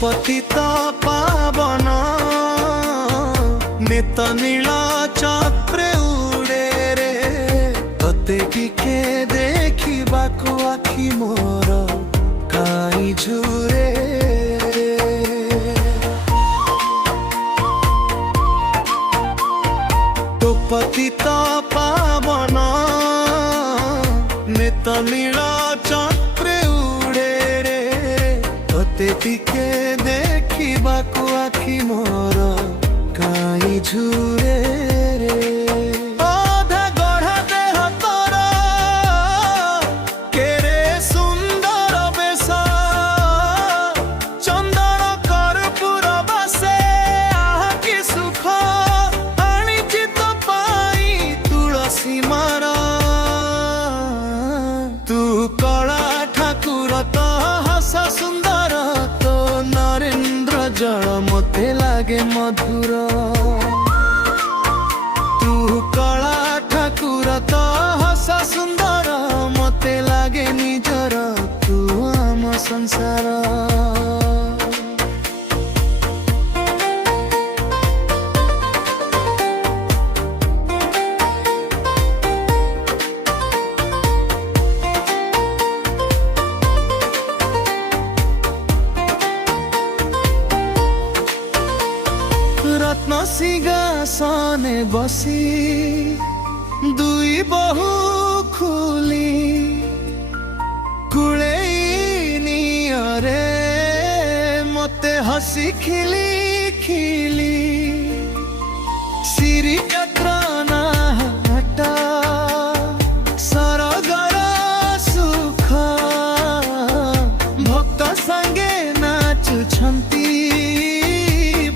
पतित पावन नित नीला चक्रे उड़े रे तते टिके देखिबाकु आखि मोर काई झुरे तो पतित पावन नित नीला चक्रे उड़े रे तते टिके देखिबाकु आखि मोर काई झुरे रे अधा गढ़ा देह तोर केरे सुंदर बेश चंदन कर्पूर बासे आहा कि सुख आनिछि तो पाई तुलसी मारा तू कला ठाकुर तो हस सुंदर तो नरेंद्र जल मते लागे मधुर तू कला ठाकुर तो हस सुंदर मते लागे निजर तू आम संसार रत्न सिंहासने बसी दुई बहु खुली कुलेनी अरे मते हसी खिली खिली सिरी कत्रना हटा सरगर सुख भक्त संगे नाचुछंती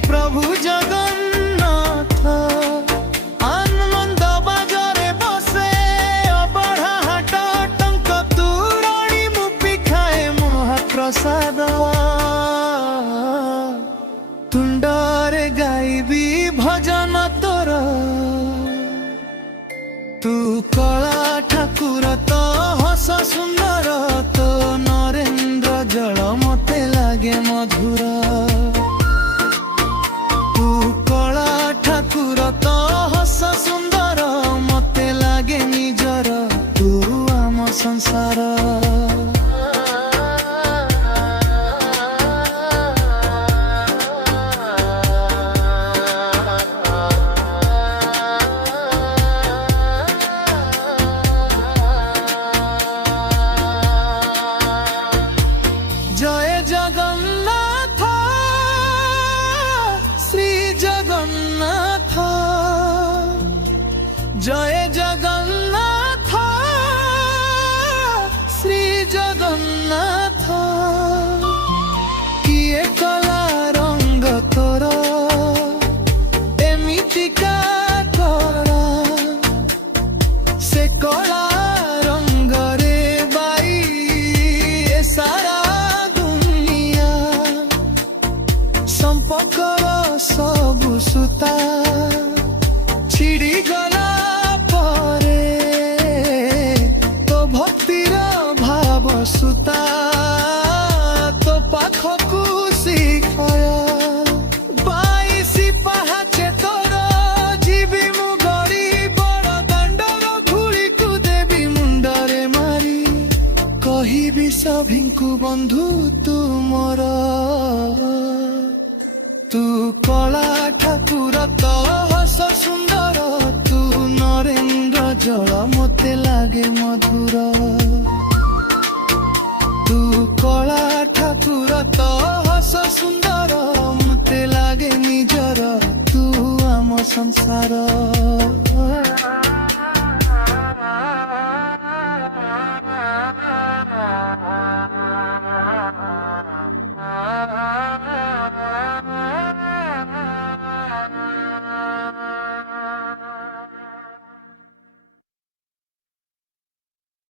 प्रभु जगन्नाथ आनंद बाजारे बसे अबढ़ा हाट टंक तुराणी मुपी खाए महाप्रसाद तुंडरे गाइबी भजन तोर तू कला ठाकुर तो हस सुंदर तो नरेंद्र जल मते लागे मधुर ठाकुर तो हस सुंदर मते लागे निजर तू आम संसार जय जगन्नाथ श्री जगन्नाथ जय जगन्नाथ श्री जगन्नाथ किए कला रंग तोर एमितिका कला से कला रंग रे बाई ए सारा दुनिया संपर्क सबु सुता छिड़ी गला परे तो भक्तिर भाव सुता तो पाखकु शिखय बाईसी पाहाचे तोर जीवी मु गड़ी बड़ दंडर धूली को देवी मुंडरे मारी कहिबी सभिंकु बंधु तू मोर तू कला ठाकुर तो हस सुंदर तू नरेंद्र जल मते लागे मधुर तू कला ठाकुर तो हस सुंदर मते लागे निजर तू आम संसार।